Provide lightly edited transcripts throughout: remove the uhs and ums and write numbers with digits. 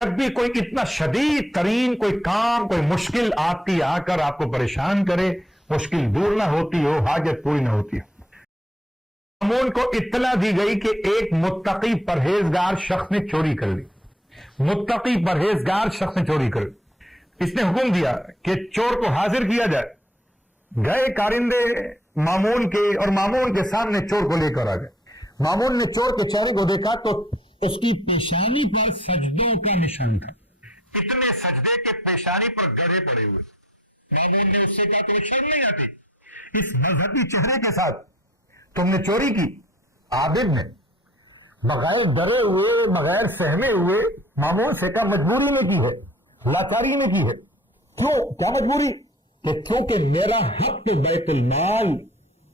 جب بھی کوئی اتنا شدید ترین کوئی کام کوئی مشکل آپ کی آ کر آپ کو پریشان کرے، مشکل دور نہ ہوتی ہو، حاجت پوری نہ ہوتی ہو، مامون کو اطلاع دی گئی کہ ایک متقی پرہیزگار شخص نے چوری کر لی، متقی پرہیزگار شخص نے چوری کر لی۔ اس نے حکم دیا کہ چور کو حاضر کیا جائے۔ گئے کارندے مامون کے اور مامون کے سامنے چور کو لے کر آ گئے۔ مامون نے چور کے چہرے کو دیکھا تو اس کی پیشانی پر سجدوں کا نشان تھا، اتنے سجدے کے پیشانی پر گڑھے پڑے ہوئے۔ مامون نے اس سے کہا تو شرم نہیں آتی اس مذہبی چہرے کے ساتھ تم نے چوری کی؟ عابد نے بغیر ڈرے ہوئے بغیر سہمے ہوئے مامون سے کہا مجبوری میں کی ہے، لاچاری میں کی ہے۔ کیوں؟ کیا مجبوری؟ کہ کیونکہ میرا حق تو بیت المال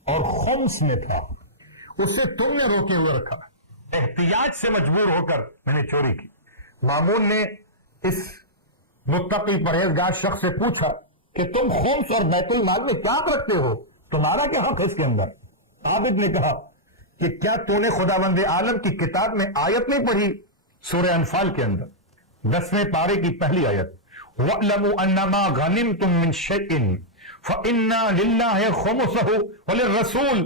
اور خمس میں تھا، اسے تم نے روکے ہوئے رکھا، احتیاج سے مجبور ہو کر میں نے چوری کی۔ مامون نے اس متقی پرہیزگار شخص سے پوچھا کہ تم خمس اور بیت المال میں کیا رکھتے ہو، تمہارا کیا حق ہے اس کے اندر؟ عابد نے کہا کہ کیا تو نے خداوند عالم کی کتاب میں آیت نہیں پڑھی سورہ انفال کے اندر 10ویں پارے کی پہلی آیت، وَاعْلَمُوا أَنَّمَا غَنِمْتُم مِّن شَيْءٍ فَإِنَّ لِلَّهِ خُمُسَهُ وَلِلرَّسُولِ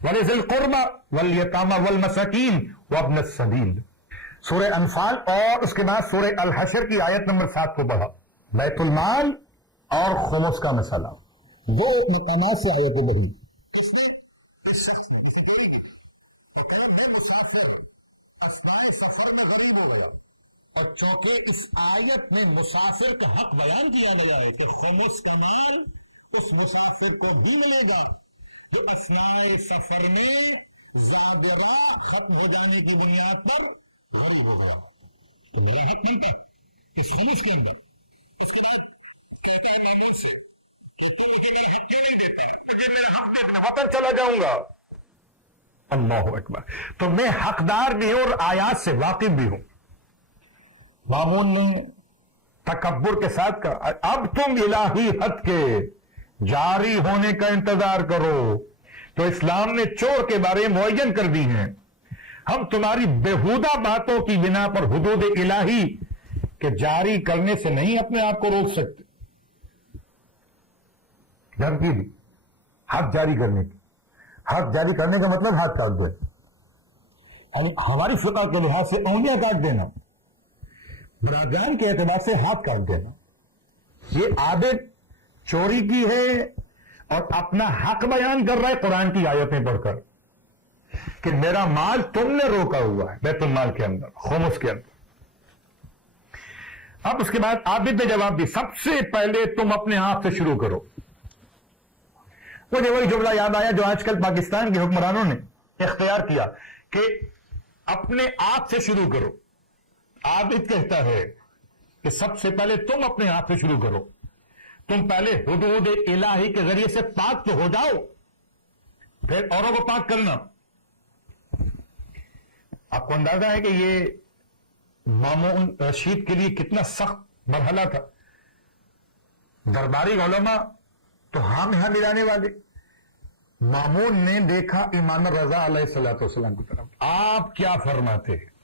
وَلِذِي الْقُرْبَى وَالْيَتَامَى وَالْمَسَاكِينِ وَابْنِ السَّبِيلِ۔ سورہ انفال اور اس کے بعد سورہ الحشر کی آیت نمبر 7 کو پڑھا، بیت المال اور خمس کا مسئلہ، وہ مقامات سے آیتیں پڑھی۔ اور چونکہ اس آیت میں مسافر کا حق بیان کیا گیا ہے کہ خمس کا مال اس مسافر کو بھی ملے گا جو اثناء سفر میں زاجرہ ختم ہو جانے کی بنیاد پر تو میرا حق نہیں تھا اس خمس کے اندر، وطن چلا جاؤں گا۔ اللہ اکبر، تو میں حقدار بھی ہوں اور آیات سے واقف بھی ہوں۔ مامون نے تکبر کے ساتھ کہا اب تم الہی حد کے جاری ہونے کا انتظار کرو، تو اسلام نے چور کے بارے معین کر دی ہیں، ہم تمہاری بےہودہ باتوں کی بنا پر حدود الہی کے جاری کرنے سے نہیں اپنے آپ کو روک سکتے۔ دھمکی دی حق جاری کرنے کی، حق جاری کرنے کا مطلب ہاتھ کاٹ دو، یعنی ہماری فقہ کے لحاظ سے انگلیاں کاٹ دینا، برادران کے اعتبار سے ہاتھ کاٹ دینا۔ یہ عابد چوری کی ہے اور اپنا حق بیان کر رہا ہے قرآن کی آیتیں پڑھ کر کہ میرا مال تم نے روکا ہوا ہے بیت المال کے اندر، خمس کے اندر۔ اب اس کے بعد عابد نے جواب دی سب سے پہلے تم اپنے آپ سے شروع کرو۔ مجھے وہی جملہ یاد آیا جو آج کل پاکستان کے حکمرانوں نے اختیار کیا کہ اپنے آپ سے شروع کرو۔ عابد کہتا ہے کہ سب سے پہلے تم اپنے آپ سے شروع کرو، تم پہلے حدود الہی کے ذریعے سے پاک تو ہو جاؤ، پھر اوروں کو پاک کرنا۔ آپ کو اندازہ ہے کہ یہ مامون رشید کے لیے کتنا سخت مرحلہ تھا۔ درباری علماء تو ہاں میں ہاں ملانے والے، مامون نے دیکھا امام رضا علیہ السلام کی طرف، آپ کیا فرماتے ہیں؟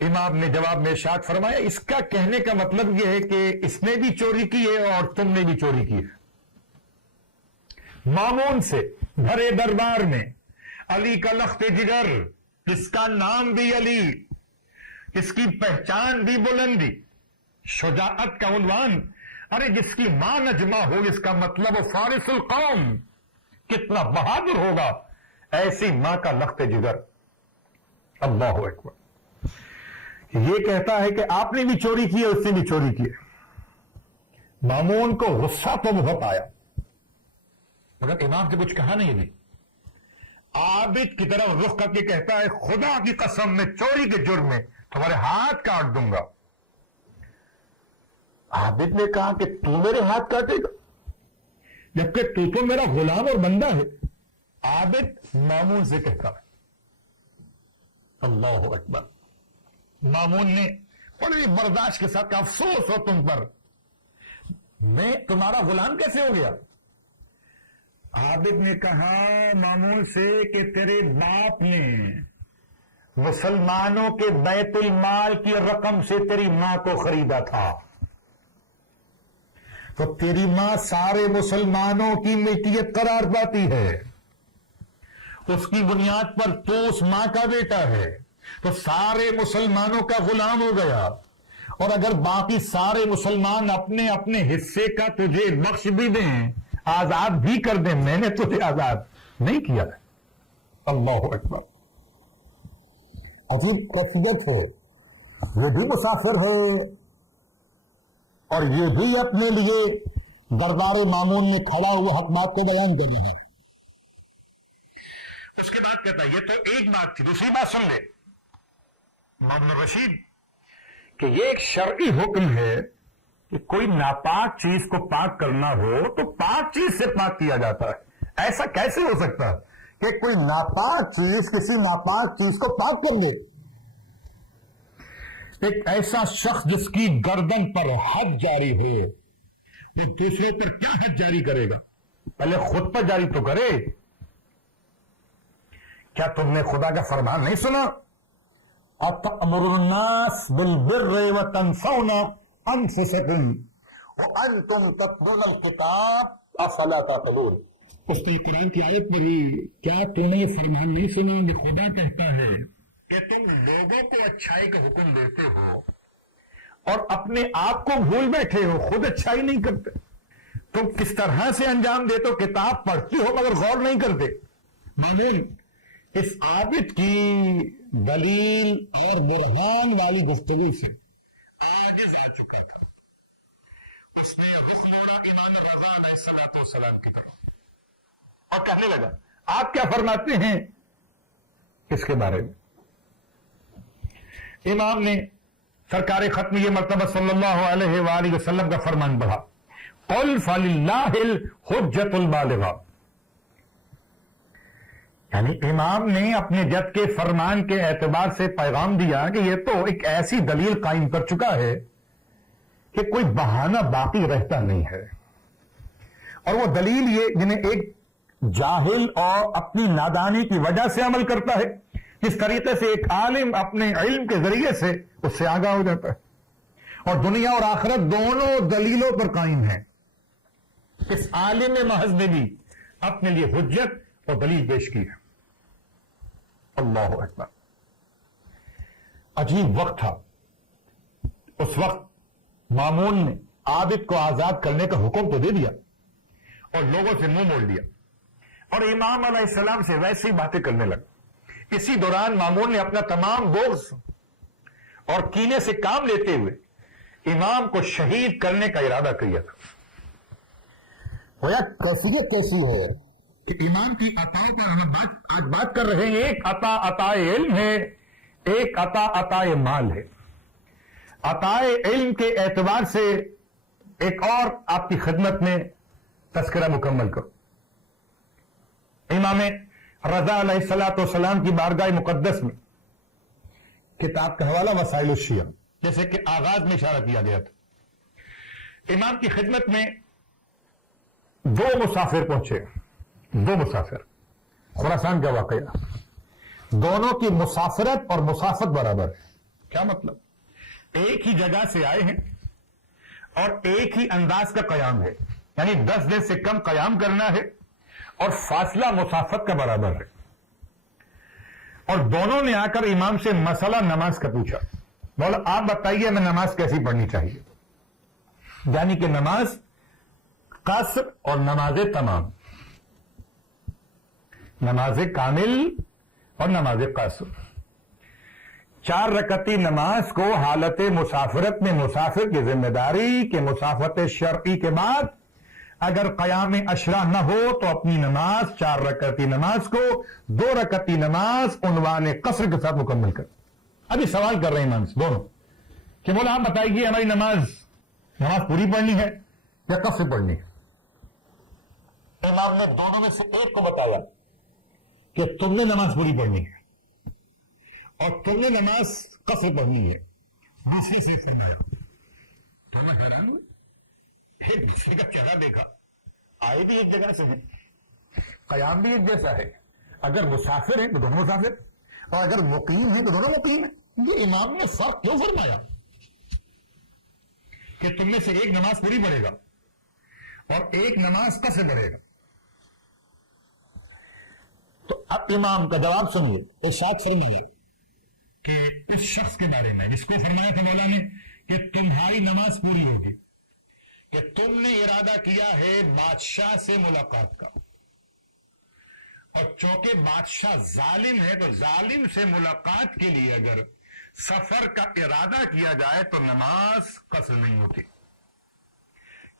امام نے جواب میں ارشاد فرمایا اس کا کہنے کا مطلب یہ ہے کہ اس نے بھی چوری کی ہے اور تم نے بھی چوری کی ہے۔ مامون سے بھرے دربار میں علی کا لخت جگر، جس کا نام بھی علی، اس کی پہچان بھی بلندی، شجاعت کا عنوان، ارے جس کی ماں نجمہ ہو اس کا مطلب فارس القوم، کتنا بہادر ہوگا ایسی ماں کا لخت جگر۔ اللہ اکبر، یہ کہتا ہے کہ آپ نے بھی چوری کی ہے، اس نے بھی چوری کی ہے۔ مامون کو غصہ تو بہت آیا مگر امام سے کچھ کہا نہیں۔ عابد کی طرف رخ کر کے کہتا ہے خدا کی قسم میں چوری کے جرم میں تمہارے ہاتھ کاٹ دوں گا۔ عابد نے کہا کہ تو میرے ہاتھ کاٹے گا جبکہ تو میرا غلام اور بندہ ہے۔ عابد مامون سے کہتا ہے، اللہ اکبر۔ مامون نے بڑی برداشت کے ساتھ کہا افسوس ہو تم پر، میں تمہارا غلام کیسے ہو گیا؟ عابد نے کہا مامون سے کہ تیرے باپ نے مسلمانوں کے بیت المال کی رقم سے تیری ماں کو خریدا تھا، تو تیری ماں سارے مسلمانوں کی ملکیت قرار پاتی ہے، اس کی بنیاد پر تو اس ماں کا بیٹا ہے، تو سارے مسلمانوں کا غلام ہو گیا۔ اور اگر باقی سارے مسلمان اپنے اپنے حصے کا تجھے بخش بھی دیں، آزاد بھی کر دیں، میں نے تجھے آزاد نہیں کیا ہے۔ اللہ اکبر، عجیب کیفیت ہے، یہ بھی مسافر ہے اور یہ بھی اپنے لیے دربار مامون میں کھڑا ہوا حق بات کو بیان کر رہا ہے۔ اس کے بعد کہتا ہے یہ تو ایک بات تھی، دوسری بات سن لے مامون رشید، کہ یہ ایک شرعی حکم ہے کہ کوئی ناپاک چیز کو پاک کرنا ہو تو پاک چیز سے پاک کیا جاتا ہے۔ ایسا کیسے ہو سکتا ہے کہ کوئی ناپاک چیز کسی ناپاک چیز کو پاک کر دے؟ ایک ایسا شخص جس کی گردن پر حد جاری ہو، وہ دوسروں پر کیا حد جاری کرے گا؟ پہلے خود پر جاری تو کرے۔ کیا تم نے خدا کا فرمان نہیں سنا؟ أَتَأْمُرُ النَّاسَ بِالْبِرِّ وَتَنْسَوْنَ أَنفُسَكُمْ وَأَنْتُمْ تَتْلُونَ الْكِتَابَ أَفَلَا تَعْقِلُونَ۔ اس نے قرآن کی آیت پڑھی، کیا تو نے یہ فرمان نہیں سنا کہ خدا کہتا ہے کہ تم لوگوں کو اچھائی کا حکم دیتے ہو اور اپنے آپ کو بھول بیٹھے ہو، خود اچھائی نہیں کرتے۔ تم کس طرح سے انجام دیتے ہو؟ کتاب پڑھتے ہو مگر غور نہیں کرتے۔ معلوم اس عابد کی دلیل اور برہان والی گفتگو سے عاجز آ چکا تھا۔ اس نے رخ موڑا امام رضا علیہ السلام کی طرف اور کہنے لگا آپ کیا فرماتے ہیں اس کے بارے میں؟ امام نے سرکار ختم یہ مرتبہ صلی اللہ علیہ وآلہ وسلم کا فرمان پڑھا، قل فللہ الحجۃ البالغہ، یعنی امام نے اپنے جد کے فرمان کے اعتبار سے پیغام دیا کہ یہ تو ایک ایسی دلیل قائم کر چکا ہے کہ کوئی بہانہ باقی رہتا نہیں ہے۔ اور وہ دلیل یہ جنہیں ایک جاہل اور اپنی نادانی کی وجہ سے عمل کرتا ہے، جس طریقے سے ایک عالم اپنے علم کے ذریعے سے اس سے آگاہ ہو جاتا ہے، اور دنیا اور آخرت دونوں دلیلوں پر قائم ہیں۔ اس عالم محض نے بھی اپنے لیے حجت اور دلیل پیش کی ہے۔ اللہ اکبر، عجیب وقت تھا۔ اس وقت مامون نے عابد کو آزاد کرنے کا حکم تو دے دیا اور لوگوں سے منہ موڑ لیا، اور امام علیہ السلام سے ویسی باتیں کرنے لگا۔ اسی دوران مامون نے اپنا تمام بغض اور کینے سے کام لیتے ہوئے امام کو شہید کرنے کا ارادہ کیا تھا۔ ہویا کیفیت کیسی ہے کہ امام کی عطا پر ہم آج بات کر رہے ہیں۔ ایک عطا عطائے علم ہے، ایک عطا عطائے مال ہے۔ عطائے علم کے اعتبار سے ایک اور آپ کی خدمت میں تذکرہ مکمل کرو۔ امام رضا علیہ السلام کی بارگاہ مقدس میں کتاب کا حوالہ وسائل الشیعہ، جیسے کہ آغاز میں اشارہ کیا گیا تھا۔ امام کی خدمت میں دو مسافر پہنچے، دو مسافر، خراسان کا واقعہ۔ دونوں کی مسافرت اور مسافت برابر ہے۔ کیا مطلب؟ ایک ہی جگہ سے آئے ہیں اور ایک ہی انداز کا قیام ہے، یعنی 10 دن سے کم قیام کرنا ہے اور فاصلہ مسافت کا برابر ہے۔ اور دونوں نے آ کر امام سے مسئلہ نماز کا پوچھا، بولا آپ بتائیے ہمیں نماز کیسی پڑھنی چاہیے؟ یعنی کہ نماز قصر اور نماز تمام، نماز کامل اور نماز قصر۔ 4 رکعتی نماز کو حالت مسافرت میں مسافر کی ذمہ داری کہ مسافت شرعی کے بعد اگر قیام عشرہ نہ ہو تو اپنی نماز 4 رکعتی نماز کو 2 رکعتی نماز عنوان قصر کے ساتھ مکمل کر۔ ابھی سوال کر رہے ہیں امام سے دونوں کہ مولا آپ بتائیے ہماری نماز پوری پڑھنی ہے یا قصر پڑھنی ہے؟ امام نے دونوں میں سے ایک کو بتایا کہ تم نے نماز پوری پڑھنی ہے اور تم نے نماز قصر پڑھنی ہے۔ دوسرے سے فرمایا، دونوں حیران ہوئے، ایک دوسرے کا چہرہ دیکھا، آئے بھی ایک جگہ سے ہیں، قیام بھی ایک جیسا ہے، اگر مسافر ہیں تو دونوں مسافر، اور اگر مقیم ہیں تو دونوں مقیم ہیں. یہ امام نے فرق کیوں فرمایا کہ تم میں سے ایک نماز پوری پڑھے گا اور ایک نماز قصر پڑھے گا؟ تو اب امام کا جواب سنیے. ارشاد فرمایا کہ اس شخص کے بارے میں جس کو فرمایا تھا مولا نے کہ تمہاری نماز پوری ہوگی کہ تم نے ارادہ کیا ہے بادشاہ سے ملاقات کا، اور چونکہ بادشاہ ظالم ہے تو ظالم سے ملاقات کے لیے اگر سفر کا ارادہ کیا جائے تو نماز قصر نہیں ہوتی،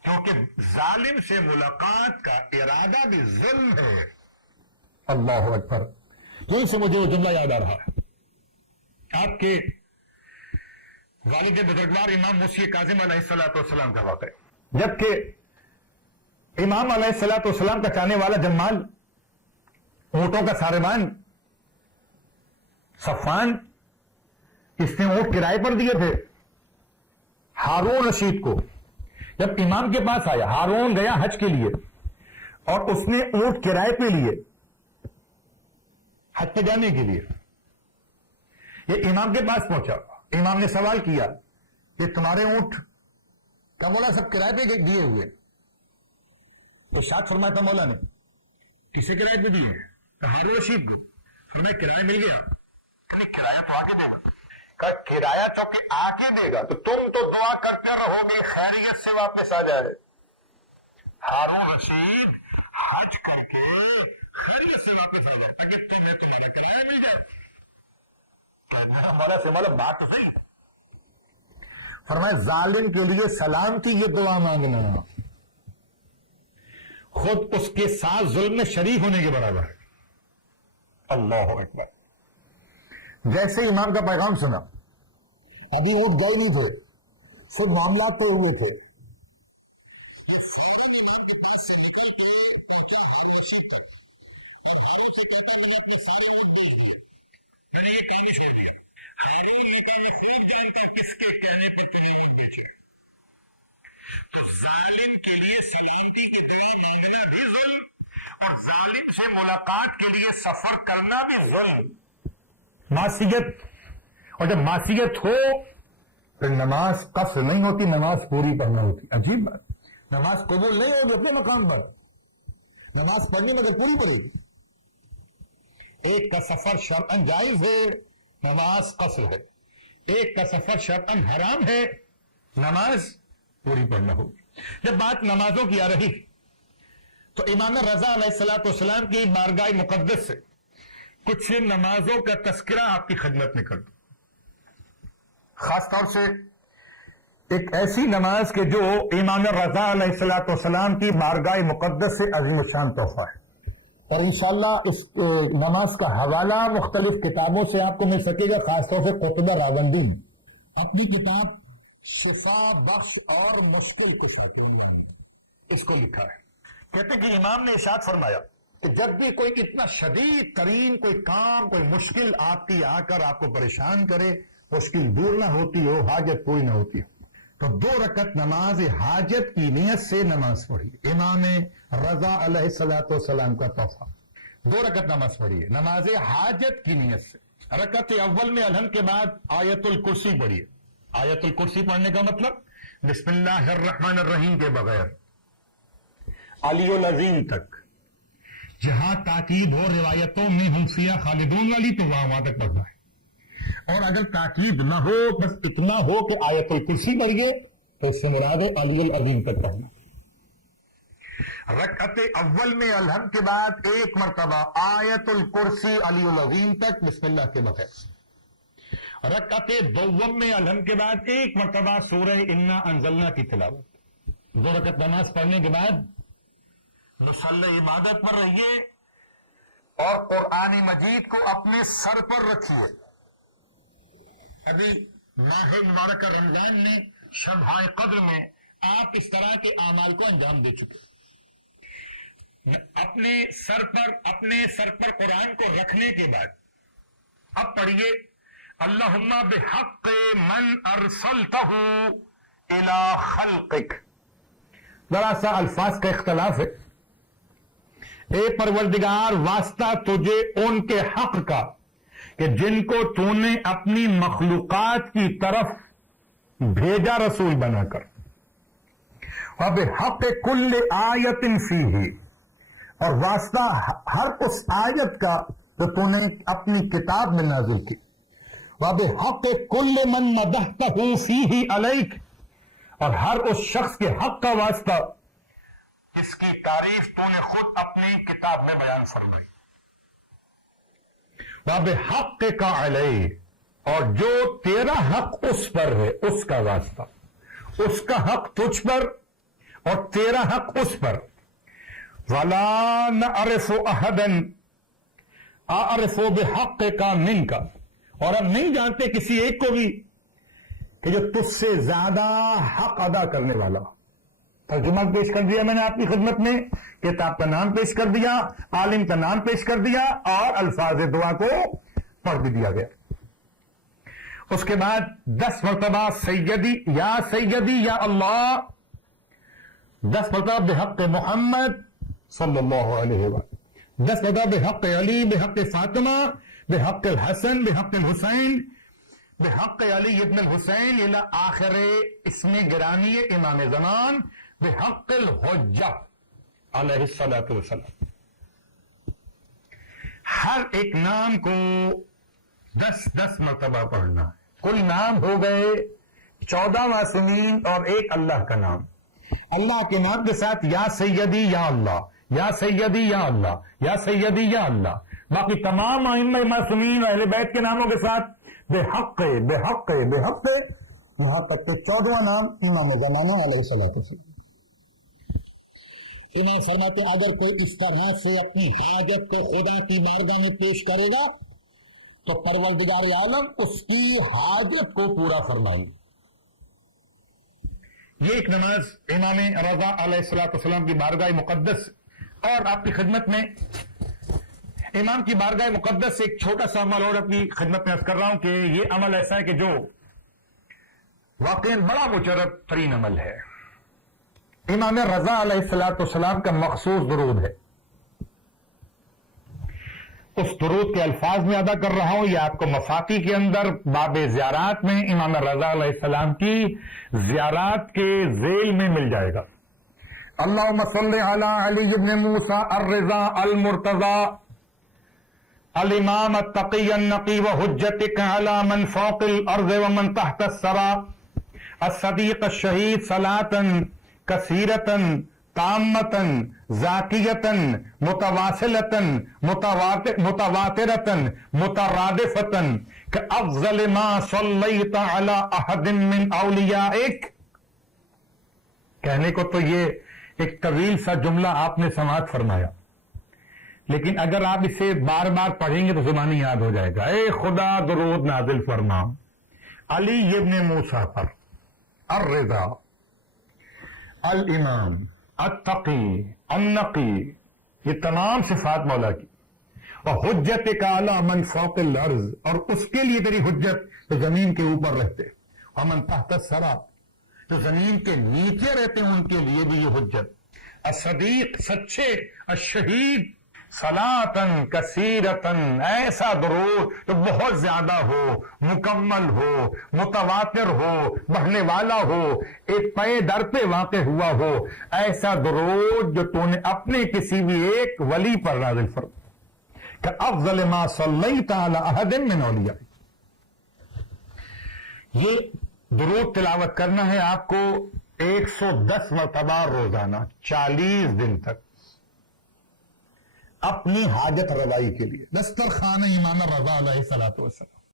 کیونکہ ظالم سے ملاقات کا ارادہ بھی ظلم ہے. اللہ اکبر. تو سے مجھے وہ جملہ یاد آ رہا ہے آپ کے والد بزرگوار امام موسی کاظم علیہ السلام کا واقعہ. جبکہ امام علیہ السلام کا چاہنے والا جمال، اونٹوں کا ساربان صفان، اس نے اونٹ کرائے پر دیے تھے ہارون رشید کو. جب امام کے پاس آیا، ہارون گیا حج کے لیے اور اس نے اونٹ کرائے پہ لیے حج پہ جانے کے لیے. یہ امام کے پاس پہنچا، امام نے سوال کیا کہ تمہارے اونٹ کا مولا سب کرائے پہ دیے ہوئے؟ تو ارشاد فرمایا تھا مولا نے کسی کرائے پہ دیے؟ ہارون رشید کو. ہمیں کرایہ مل گیا. کرایہ تو آگے دے گا. کرایہ چونکہ آگے دے گا تو تم تو دعا کرتے رہو گے خیریت سے واپس آ جائے. ہارون رشید حج کر کے خیریت سے واپس آ جائے تاکہ تمہیں تمہارا کرایہ مل جائے. ہمارا سے مطلب بات تو صحیح. فرمایا ظالم کے لیے سلامتی یہ دعا مانگنا خود اس کے ساتھ ظلم میں شریک ہونے کے برابر ہے. اللہ اکبر. جیسے امام کا پیغام سنا، ابھی ووٹ گئے نہیں تھے، صرف معاملات تو ہوئے تھے. تو ظالم کے لیے سلامتی کی دعا مانگنا بھی ظلم اور ظالم سے ملاقات کے لیے سفر کرنا بھی ظلم. معصیت، اور جب معصیت ہو پھر نماز قصر نہیں ہوتی، نماز پوری پڑھنا ہوتی. عجیب بات، نماز قبول نہیں ہوگی اپنے مقام پر، نماز پڑھنے مگر پوری پڑے گی. ایک کا سفر شرعاً جائز ہے، نماز قصر ہے. ایک کا سفر شرعاً حرام ہے، نماز پوری پڑھنا ہوگی. جب بات نمازوں کی آ رہی تو امام رضا علیہ السلام کی بارگاہ مقدس سے کچھ نمازوں کا تذکرہ آپ کی خدمت میں کر دوں. خاص طور سے ایک ایسی نماز کہ جو امام رضا علیہ السلام کی بارگاہ مقدس سے عظیم شان تحفہ ہے. اور انشاءاللہ اس نماز کا حوالہ مختلف کتابوں سے آپ کو مل سکے گا، خاص طور سے قطبہ راوندی اپنی کتاب شفا بخش اور مشکل کشی اس کو لکھا ہے. کہتے کہ امام نے ارشاد فرمایا کہ جب بھی کوئی اتنا شدید ترین کوئی کام، کوئی مشکل آپ کی آ کر آپ کو پریشان کرے، مشکل دور نہ ہوتی ہو، حاجت پوری نہ ہوتی ہو، تو 2 رکعت نماز حاجت کی نیت سے نماز پڑھی. امام رضا علیہ السلام کا تحفہ. 2 رکعت نماز پڑھیے نماز حاجت کی نیت سے. رکعت اول میں الحمد کے بعد آیت الکرسی پڑھیے. آیت الکرسی پڑھنے کا مطلب بسم اللہ الرحمن الرحیم کے بغیر علی العظیم تک، جہاں تاکید ہو روایتوں میں ہم فیہا خالدون والی تو وہاں تک پڑھنا ہے. اور اگر تاکید نہ ہو، بس اتنا ہو کہ آیت الکرسی پڑھیے تو اس سے مراد ہے علی العظیم تک پڑھنا. رکعت اول میں الحمد کے بعد 1 مرتبہ آیت الکرسی علی العظیم تک بسم اللہ کے بغیر. رکعت دوم میں الحمد کے بعد 1 مرتبہ سورہ انا انزلنا کی تلاوت. 2 رکعت نماز پڑھنے کے بعد مصلی عبادت پر رہیے اور قرآن مجید کو اپنے سر پر رکھیے. ابھی ماہ مبارکہ رمضان میں شب قدر میں آپ اس طرح کے اعمال کو انجام دے چکے. اپنے سر پر قرآن کو رکھنے کے بعد اب پڑھیے اللہم بحق من ارسلتہ الی خلقک. ذرا سا الفاظ کا اختلاف ہے. اے پروردگار، واسطہ تجھے ان کے حق کا کہ جن کو تو نے اپنی مخلوقات کی طرف بھیجا رسول بنا کر، وَبِحَقِّ كُلِّ آیَةٍ فِيهِ، اور واسطہ ہر اس آیت کا جو تو نے اپنی کتاب میں نازل کی، وَبِحَقِّ كُلِّ مَن مَدَحْتَهُ فِيهِ عَلَيْكَ، اور ہر اس شخص کے حق کا واسطہ اس کی تعریف تو نے خود اپنی کتاب میں بیان فرمائی، وَبِحَقِّكَ عَلَيْهِ، اور جو تیرا حق اس پر ہے اس کا واسطہ، اس کا حق تجھ پر اور تیرا حق اس پر، وَلَا نَعْرِفُ أَحَدًا أَعْرِفُ بِحَقِّكَ مِنْكَ، اور ہم نہیں جانتے کسی ایک کو بھی کہ جو تجھ سے زیادہ حق ادا کرنے والا۔ ترجمہ پیش کر دیا میں نے آپ کی خدمت میں، کتاب کا نام پیش کر دیا، عالم کا نام پیش کر دیا، اور الفاظ دعا کو پڑھ بھی دیا گیا۔ اس کے بعد 10 مرتبہ سیدی یا اللہ، 10 مرتبہ بحق محمد صلی اللہ علیہ وسلم، 10 مرتبہ بحق علی، بحق فاطمہ، بحق الحسن، بحق الحسین، بحق علی ابن الحسین الى آخر اسم گرامی امام زمان، بحق الحجہ علیہ الصلوۃ والسلام۔ ہر ایک نام کو 10 مرتبہ پڑھنا ہے۔ کل نام ہو گئے 14 واسمین اور ایک اللہ کا نام۔ اللہ کے نام کے ساتھ یا سیدی یا اللہ، یا سیدی یا اللہ، یا سیدی یا اللہ۔ باقی تمام ائمہ معصومین اہل بیت کے ناموں کے ساتھ بحق بحق بحق، یہاں تک کہ 14واں نام امام زمانہ علیہ الصلوۃ والسلام۔ انہیں فرماتے اگر کوئی اس طرح سے اپنی حاجت کو خدا کی بارگاہ میں پیش کرے گا تو پروردگار عالم اس کی حاجت کو پورا فرمائے۔ یہ ایک نماز امام رضا علیہ الصلوۃ والسلام کی بارگاہ مقدس، اور آپ کی خدمت میں امام کی بارگاہ مقدس سے ایک چھوٹا سا عمل اور اپنی خدمت میں عرض کر رہا ہوں کہ یہ عمل ایسا ہے کہ جو واقعی بڑا مجرب ترین عمل ہے۔ امام رضا علیہ الصلوۃ والسلام کا مخصوص درود ہے، اس درود کے الفاظ میں ادا کر رہا ہوں، یہ آپ کو مفاقی کے اندر باب زیارات میں امام رضا علیہ السلام کی زیارات کے ذیل میں مل جائے گا۔ اللہم صلی علی علی بن موسیٰ الرضا المرتضی الامام التقی النقی وحجتک علی من فوق الارض ومن تحت الثری الصدیق الشہید صلاة کثیرة تامتن ذاکیتن متواصلتن متواترتن مترادفتن کافضل ما صلیت علی احد من اولیائک۔ کہنے کو تو یہ ایک طویل سا جملہ آپ نے سماعت فرمایا، لیکن اگر آپ اسے بار بار پڑھیں گے تو زبانی یاد ہو جائے گا۔ اے خدا درود نازل فرما علی ابن موسیٰ پر، الرضا، الامام، التقی، النقی، یہ تمام صفات مولا کی، اور حجت علی من فوق الارض، اور اس کے لیے تیری حجت جو زمین کے اوپر رہتے، ومن تحت الثری، جو زمین کے نیچے رہتے ہیں ان کے لیے بھی یہ حجت، الصدیق، سچے، الشہید، صلاۃً کثیرۃً، ایسا درود جو بہت زیادہ ہو، مکمل ہو، متواتر ہو، بڑھنے والا ہو، ایک پے در پہ واقع ہوا ہو، ایسا درود جو تو نے اپنے کسی بھی ایک ولی پر نازل فرمایا، کہ افضل ما صلیت علی احد من اولیاء۔ یہ درود تلاوت کرنا ہے آپ کو 110 مرتبہ روزانہ 40 دن تک، اپنی حاجت روائی کے لیے، دسترخوان امام رضا علیہ الصلوۃ والسلام۔